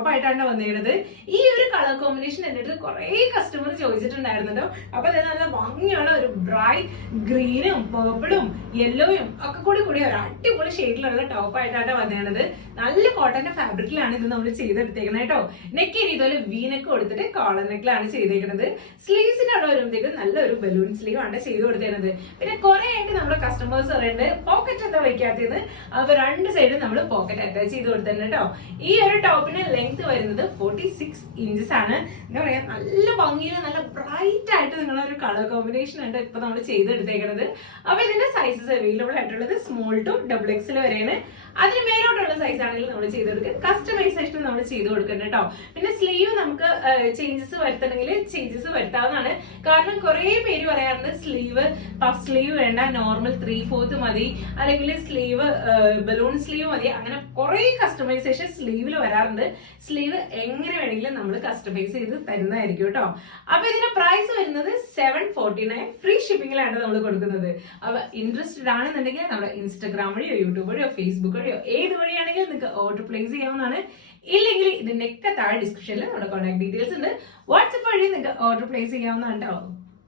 Top ആയിട്ടാണ് വന്നിരുന്നത്. ഈ ഒരു കളർ കോമ്പിനേഷൻ എന്നിട്ട് കുറെ കസ്റ്റമർ ചോദിച്ചിട്ടുണ്ടായിരുന്നല്ലോ. അപ്പൊ അത് നല്ല ഭംഗിയാണ്, ഒരു ബ്രൈറ്റ് ഗ്രീനും പേർപ്പിളും യെല്ലോയും ഒക്കെ കൂടി ഒരു അടിപൊളി ഷെയ്ഡിലുള്ള ടോപ്പ് ആയിട്ടാണ് വന്നിരുന്നത്. നല്ല കോട്ടന്റെ ഫാബ്രിക്കിലാണ് ഇത് നമ്മൾ ചെയ്തെടുത്തേക്കുന്നത് കേട്ടോ. നെക്ക് ഇതുപോലെ വീനൊക്കെ കൊടുത്തിട്ട് കോളർ നെക്കിലാണ് ചെയ്തേക്കുന്നത്. സ്ലീവ്സിന്റെ അവിടെ വരുമ്പോഴത്തേക്കും നല്ലൊരു ബലൂൺ സ്ലീവ് ആണ് ചെയ്ത് കൊടുത്തേക്കുന്നത്. പിന്നെ കുറെ ആയിട്ട് നമ്മുടെ കസ്റ്റമേഴ്സ് പറയുന്നത് പോക്കറ്റ് എന്താ വയ്ക്കാത്തത്, അപ്പൊ രണ്ട് സൈഡും നമ്മൾ പോക്കറ്റ് അറ്റാച്ച് ചെയ്ത് കൊടുത്തിട്ടുണ്ട് കേട്ടോ. ഈ ഒരു ടോപ്പിന് ലെങ്ത് വരുന്നത് 46 ഇഞ്ചസ് ആണ്. എന്താ പറയാ, നല്ല ഭംഗിയിൽ നല്ല ബ്രൈറ്റ് ആയിട്ട് നിങ്ങളൊരു ഒരു കളർ കോമ്പിനേഷൻ ഉണ്ട് ഇപ്പൊ നമ്മൾ ചെയ്തെടുത്തേക്കുന്നത്. അപ്പൊ ഇതിന്റെ സൈസസ് അവൈലബിൾ ആയിട്ടുള്ളത് സ്മോൾ ടു XXL വരെയാണ്. അതിന് മേലോട്ടുള്ള സൈസ് ആണെങ്കിൽ നമ്മൾ ചെയ്ത് കൊടുക്കുക. കസ്റ്റമൈസേഷൻ നമ്മൾ ചെയ്ത് കൊടുക്കുന്നുണ്ട് കേട്ടോ. പിന്നെ സ്ലീവ് നമുക്ക് ചേഞ്ചസ് വരുത്തണമെങ്കിൽ ചേഞ്ചസ് വരുത്താവുന്നതാണ്. കാരണം കുറെ പേര് പറയാറുണ്ട് സ്ലീവ് പഫ് സ്ലീവ് വേണ്ട, നോർമൽ 3/4 മതി, അല്ലെങ്കിൽ സ്ലീവ് ബലൂൺ സ്ലീവ് മതി. അങ്ങനെ കുറെ കസ്റ്റമൈസേഷൻ സ്ലീവിൽ വരാറുണ്ട്. സ്ലീവ് എങ്ങനെ വേണമെങ്കിലും നമ്മൾ കസ്റ്റമൈസ് ചെയ്ത് തരുന്നതായിരിക്കും കേട്ടോ. അപ്പൊ ഇതിന്റെ പ്രൈസ് വരുന്നത് 749, ഫ്രീ ഷിപ്പിംഗിലാണ് നമ്മൾ കൊടുക്കുന്നത്. അപ്പൊ ഇൻട്രസ്റ്റഡ് ആണെന്നുണ്ടെങ്കിൽ നമ്മുടെ ഇൻസ്റ്റാഗ്രാം വഴിയോ യൂട്യൂബ് വഴിയോ ഫേസ്ബുക്ക് വഴിയോ ഏത് വഴിയാണെങ്കിലും നിങ്ങൾക്ക് ഓർഡർ പ്ലേസ് ചെയ്യാവുന്നതാണ്. ഇല്ലെങ്കിൽ ഇതിന്റെ ഒക്കെ താഴെ ഡിസ്ക്രിപ്ഷനിൽ നമ്മുടെ കോൺടാക്ട് ഡീറ്റെയിൽസ് ഉണ്ട്. വാട്സ്ആപ്പ് വഴി നിങ്ങൾക്ക് ഓർഡർ പ്ലേസ് ചെയ്യാവുന്നതാണ് കേട്ടോ.